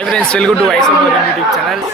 Hi friends, welcome to Ice Over YouTube channel.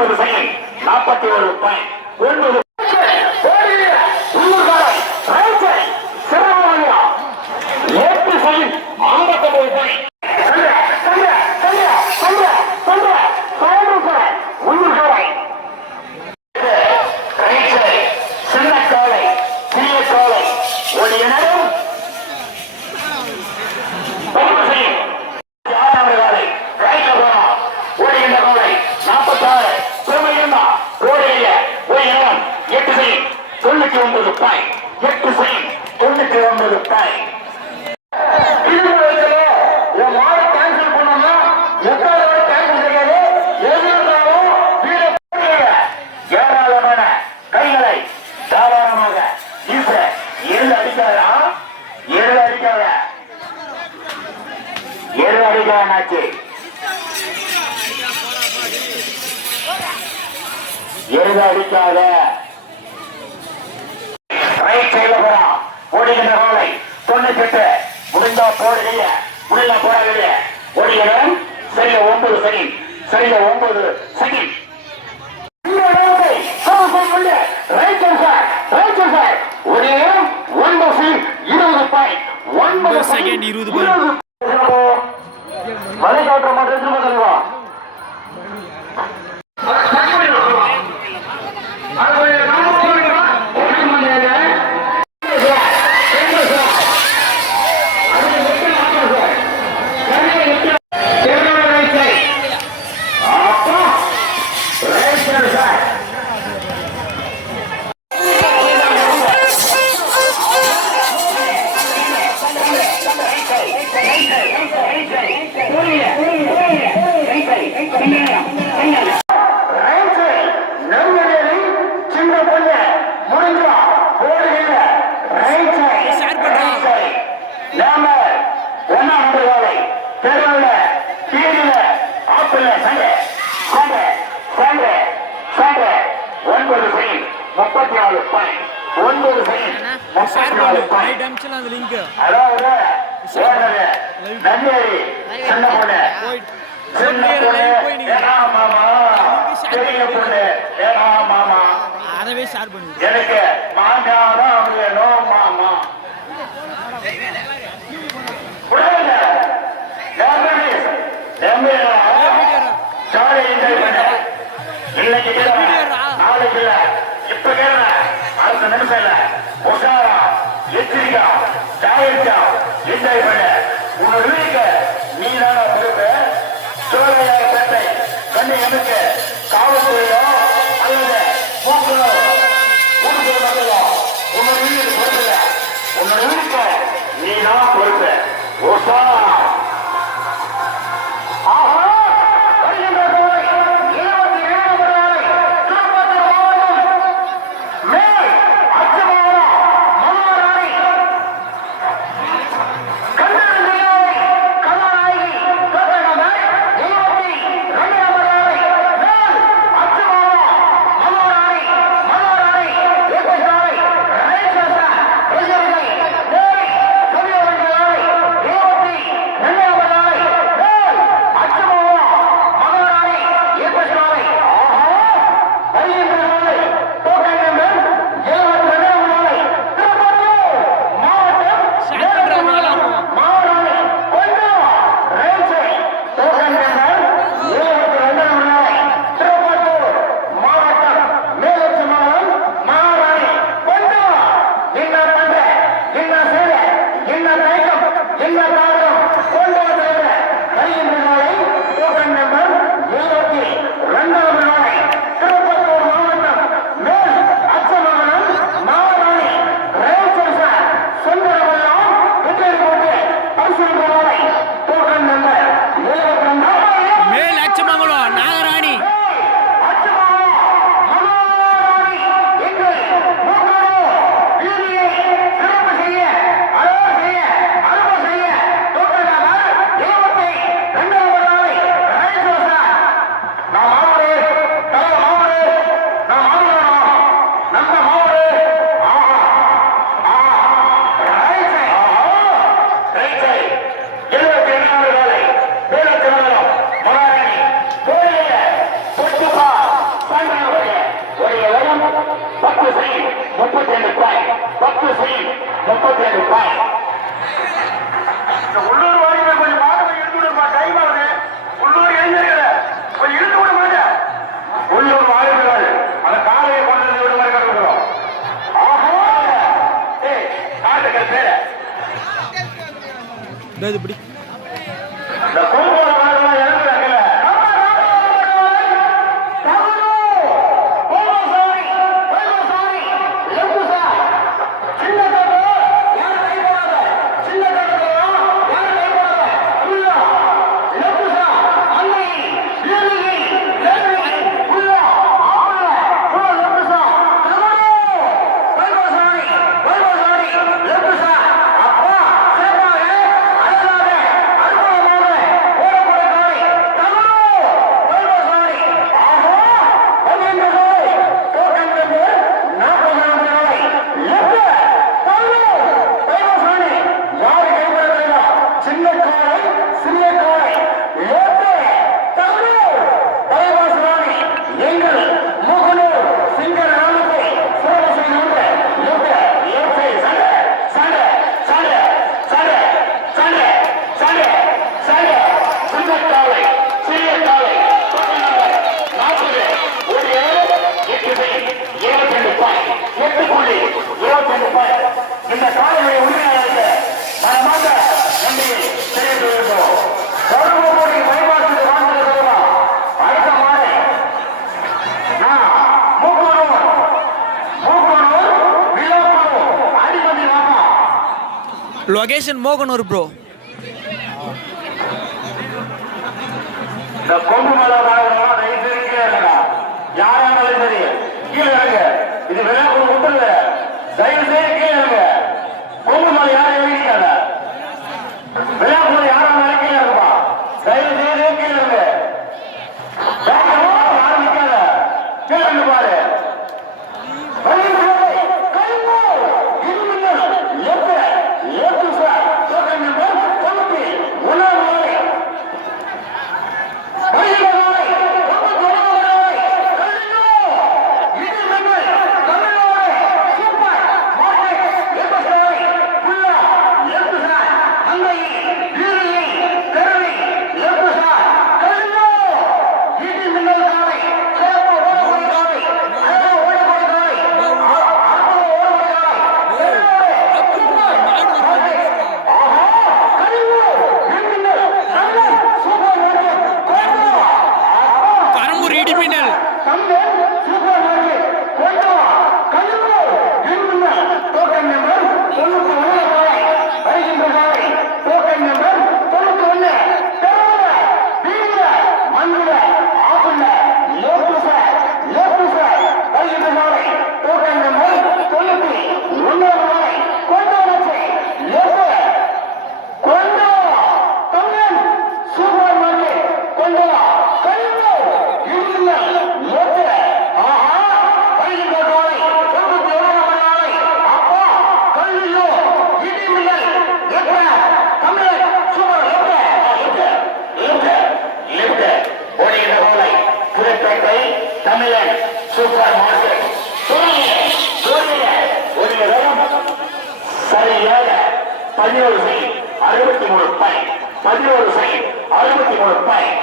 9 second 41 point 9 99 point 8 second 99 point ஏராளமான கைகளை தாராளமாக வீச எரு அடிக்காதாச்சு எருது அடிக்காத ரைட் சைடுல போறான் ஓடுகின்ற கோலை 98 முடிந்தா போடுகைய முடியல போடவில்லை ஓடுகிறோம் சரியா 9 செகண்ட் சரியா 9 செகண்ட் வலைகாட்டுற மாதிரி எனக்கு மாங்காதான் வேணும் மாமா இன்னைக்கு நாளைக்கு இப்ப கேள்வி அடுத்த நிமிஷம் இல்ல உஷாரா எச்சரிக்கா ஜாகிரதா என்ஜாய் பண்ண உன்னோட வீட்டுக்கு நீ தான பொறுப்பு சோழையாக பேட்டை கண்ணி எமக்கு காவல்துறையோ அல்லது மூக்குறோ கூட்டுக்குள்ள மக்களோ உன்னோட வீட்டுக்கு பொறுப்பு உன்னோட வீட்டுக்கு நீ தான் பொறுப்பு உஷாரா செகண்ட் 32 பாயிண்ட் 10 செகண்ட் 32 பாயிண்ட் உள்ளூர் வாரிகள் கொஞ்சம் மாட்டை இழுத்து விடுமா டைம் ஆகுது உள்ளூர் இளைஞர்களை கொஞ்சம் இழுத்து விட மாட்டேன் உள்ளூர் வாரிகள் அந்த காலையை கொண்டு வந்து விட மாதிரி கட்டுக்கிறோம் காட்டுகள் பேர இந்த கோபோட வாரலாம் இறங்குறாங்கல்ல இந்த காலையை உரிமையாளருக்கு மனமாக நன்றியை தெரிவித்து வருகிறோம். தொடர்பு பயன்பாட்டு வாங்க சொல்லலாம். அடுத்த மாலை மூக்கனூர் விழாக்குழு அடிமதி ராமா லொகேஷன் மோகனூர் ப்ரோ. இந்த கொம்பு மலை வாழலாம் தயவு கீழே இருங்க. யாராலும் சரி கீழே இருங்க. இது விழாக்குழு விட்டுருங்க. தயவு செய்து கீழே இருங்க. கொம்பு மலை யாரும் எழுதிக்காத. விழாக்குழு யாரும் கீழே இருப்பா. தயவு செய்து கீழே இருங்க. யாரும் நிற்காத. கீழே இருந்து பாரு. தமிழன் சூப்பர் மார்க்கெட் சரியாக 11 second 63 point 11 second 63 point.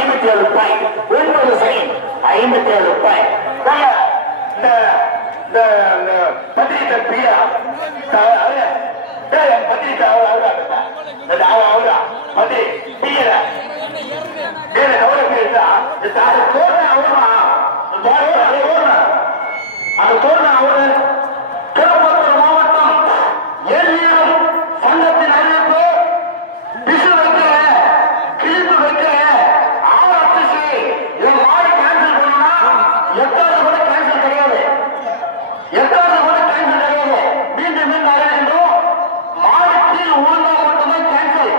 57 point 9 second 57 point இந்த பத்திரிகை பிரியா பத்திரிகை அவரா பத்திரி பிரியல திருப்பத்தூர் மாவட்டம் ஏழியம் சங்கத்தின் அறிவிப்பு பிசு வைக்கிற கிழிப்பு வைக்கிற ஆவரத்து இவன் மாறி கேன்சல் பண்ணா எட்டாவது கூட கேன்சல் கிடையாது. எட்டாவது கூட கேன்சல் கிடையாது. மீண்டும் மீண்டும் அறிவிக்கின்றோம். மாறி கீழ் உழுந்தா மட்டும்தான் கேன்சல்.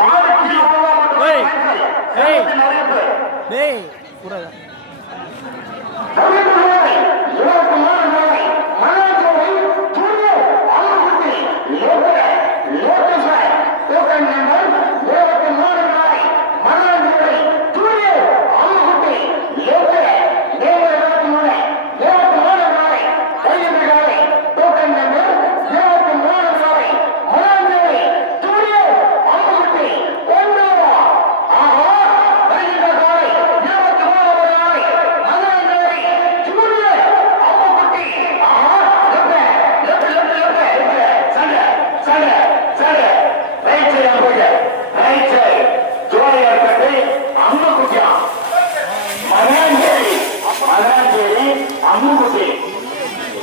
மாறி கீழ் உழுந்தா மட்டும்தான் கேன்சல். சங்கத்தின் அறிவிப்பு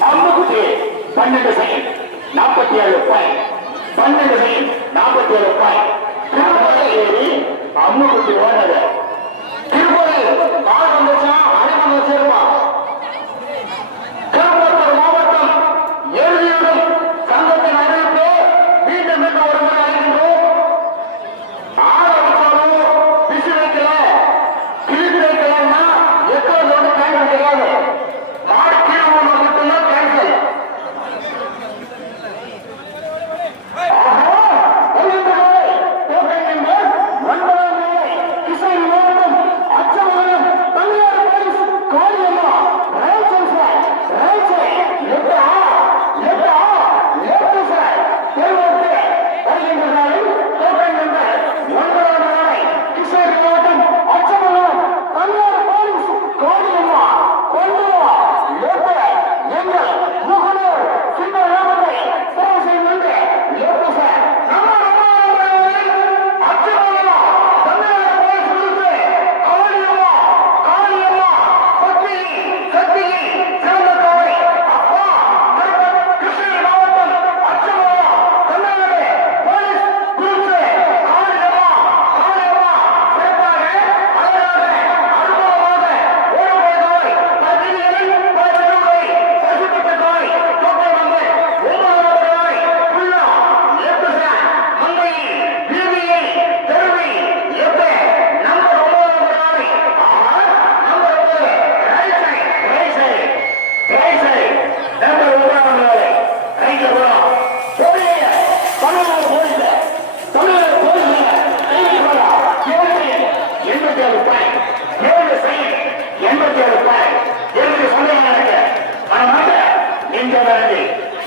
Ammukutty 12 second 47 point 12 second 47 point Tirupati Ammukutty ஓடுறது திருப்பதி கால் வந்துச்சா அரைமணி வச்சிருப்பா. திருப்பத்தூர் மாவட்டம் ஏழியம் சங்கத்தின் அறிவிப்பு மீண்டும் மீண்டும் ஒரு முறை அறிகின்றோம். ஆரம்பிச்சாலும் பிசு வைக்கல கிழித்து வைக்கலன்னா எத்தனை ஒன்று கேன்சல் கிடையாது.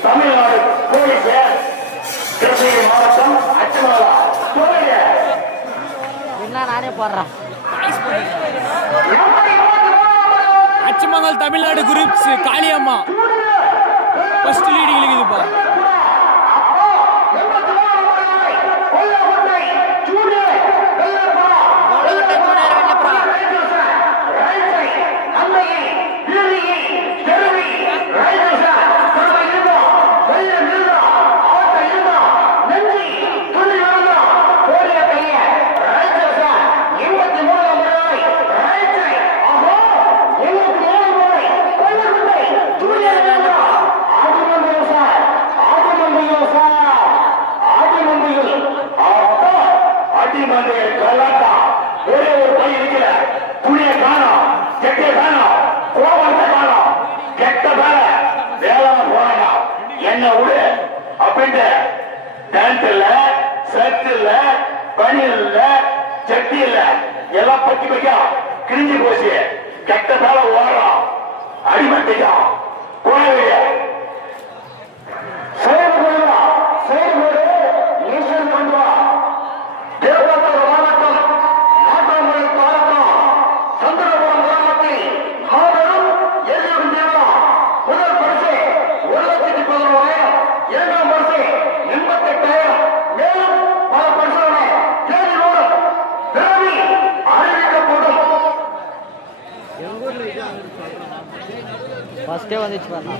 தமிழ்நாடு போலீஸ் கிருஷ்ணகிரி மாவட்டம் நானே போடுறேன். அச்சமங்கல் Tamil Nadu groups Kaliyamma first leading இருக்குதுப்பா. ஒரே ஒரு பையன் இருக்கிற புளிய காணும் கெட்ட காணும் கோபத்தை காணும் கெட்ட வேலை வேளாண் போறாங்க என்ன விடு அப்படின்ட்டு பேண்ட் இல்ல ஷர்ட் இல்ல பனியன் இல்ல சட்டி இல்ல எல்லாம் பத்தி வைக்க கிழிஞ்சு போச்சு கெட்ட வேலை ஓடுறோம் அடிமட்டிக்கும் கோயில திருப்பத்தூர் மாவட்டம் நாட்டாமலை ஃபர்ஸ்டே வந்துச்சு பாருண்ணா.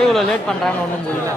இவ்வளோ லேட் பண்ணுறாங்கன்னு ஒன்றும் புரியல.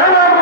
Number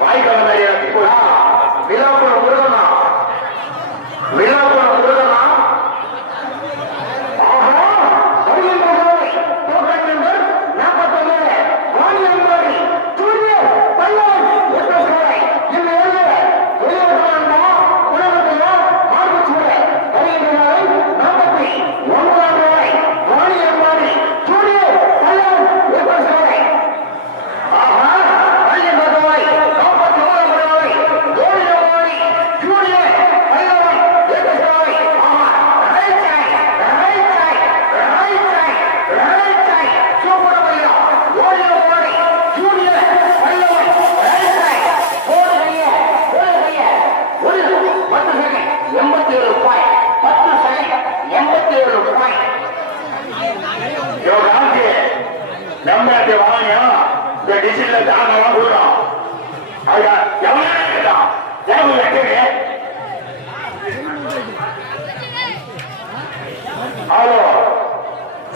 வாய்க்கால விழாக்குளம் முருகனா விழாக்குளம் முருகனா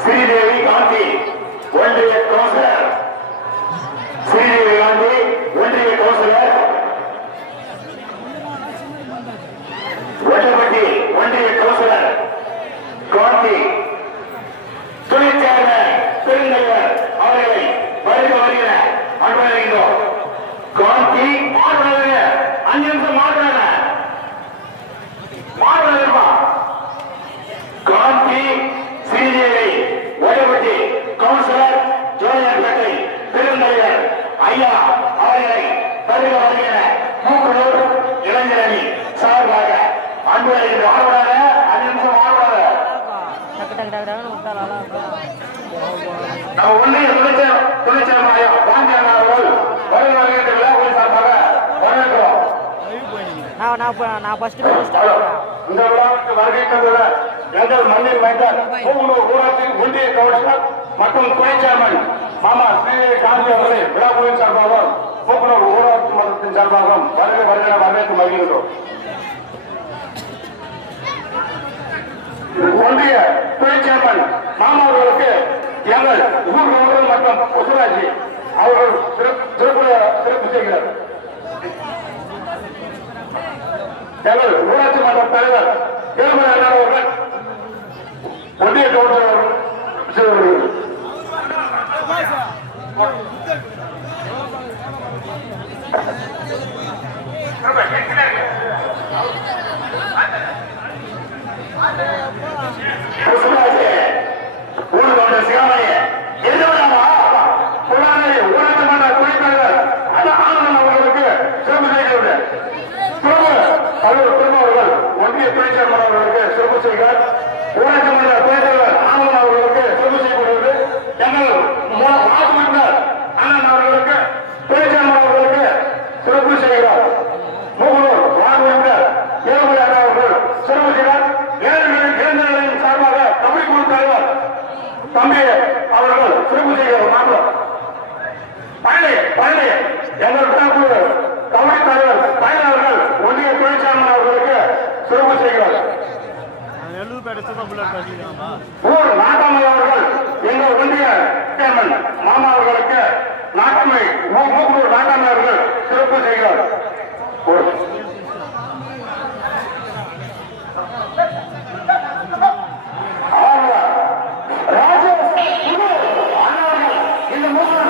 ஸ்ரீதேவி காந்தி ஒன்றிய கவுன்சிலர் ஸ்ரீதேவி காந்தி ஒன்றிய கவுன்சிலர் ஒட்டப்பட்டி ஒன்றிய கவுன்சிலர் காந்தி துணை சேர்மன் பெருந்தலைவர் அவர்களை வருக வருகிற அன்பழகின்றோம். காந்தி மாறுவதாக 5 நிமிஷம் மாறுவதாக காந்தி ஸ்ரீதேவி ஒட்டப்பட்டி கவுன்சிலர் ஜோதியன்பேட்டை பெருந்தலைவர் ஐயா அவர்களை வருக வருகிற மூக்கனூர் இளைஞரணி சார்பாக அன்பழகின்ற ஆர்வலாக 5 நிமிஷம் ஆர்வலாக நம்ம ஒன்றிய துணைச்சேர்மன் வாங்கியார் அவர்கள் வருக வருகின்ற விழாக்கள் சார்பாக வரவேற்கிறோம். நான் ஃபர்ஸ்ட் இந்த விழாவுக்கு வருகை தந்துள்ள எங்கள் மண்ணில் மைந்தர் மூவனூர் ஊராட்சி ஒன்றிய கவுன்சிலர் மற்றும் துணை சேர்மன் மாமா ஸ்ரீதேவி காந்தி அவர்களை விழாக்குழுவின் சார்பாகவும் மூவனூர் ஊராட்சி மன்றத்தின் சார்பாகவும் வருகை வருகிற வரவேற்று வருகின்றோம். ஒன்றிய துணை சேர்மன் மாமா அவர்களுக்கு எங்கள் ஊர் நண்பர்கள் மற்றும் ஒசுராஜி அவர்கள் சிறப்பு செய்கிறார். எங்கள் ஊராட்சி மன்ற தலைவர் ஏழுமலை அவர்கள் ஒன்றிய கவுன்சிலர் அவர்கள் ஊர் சிகாமணி ஊராட்சி மன்ற துணைத் தலைவர் ஆனந்தன் அவர்களுக்கு சிறப்பு செய்கிறது. அவர்கள் ஒன்றிய துணை சேர்மன் அவர்களுக்கு சிறப்பு செய்கிறார். ஊராட்சி மன்ற துணைத் தலைவர் ஆனந்தன் அவர்களுக்கு சிறப்பு செய்யப்படுகிறது. எங்கள் வார்டு மெம்பர் அண்ணன் அவர்களுக்கு துணை சேர்மன் அவர்களுக்கு சிறப்பு செய்கிறார். மூவனூர் வார்டு மெம்பர் ஏழுமலை அண்ணா அவர்கள் சிறப்பு செய்கிறார். இளைஞர்களின் சார்பாக தமிழ் குழு தலைவர் தம்பி அவர்கள் சிறப்பு செய்கிறார். மாற்றம் பழனி எங்கள் தமிழ் தலைவர் பயன் அவர்கள் ஒன்றிய துணை சேர்மன் அவர்களுக்கு சிறப்பு செய்கிறார். ஊர் நாட்டாமை அவர்கள் எங்கள் ஒன்றிய சேர்மன் மாமா அவர்களுக்கு நாட்டாமை மூக்கூர் நாட்டாமை அவர்கள் சிறப்பு செய்கிறார். இந்த மூன்று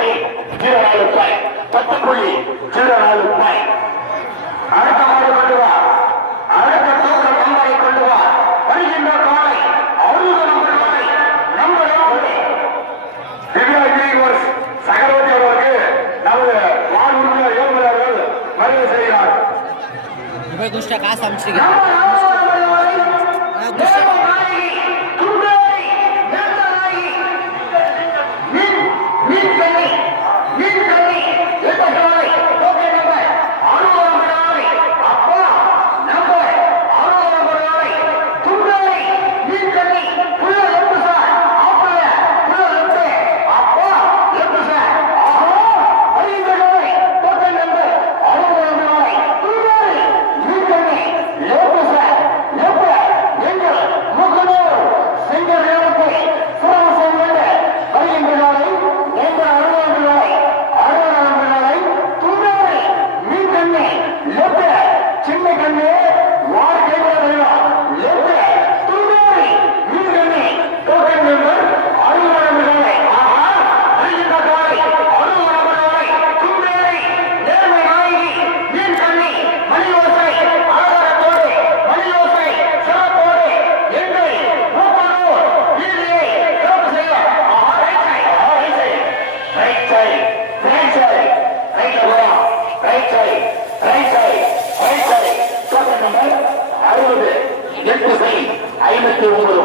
04 பாயிண்ட் 10.04 பாயிண்ட். அடுத்த மாடு கொண்டு வா, அடுத்த தூக்க நம்பரை கொண்டு வா. வருகின்ற காலை 60 நம்பர் காலை நம்பர் திவ்யா யூனிவர்ஸ் சகரவதி அவர்களுக்கு நமது வார்டு உறுப்பினர் யோகமதி அவர்கள் மரியாதை செய்கிறார். இப்போ குஷ்டா காசு அனுப்பிச்சிருக்கேன். ஐம்பத்தி 9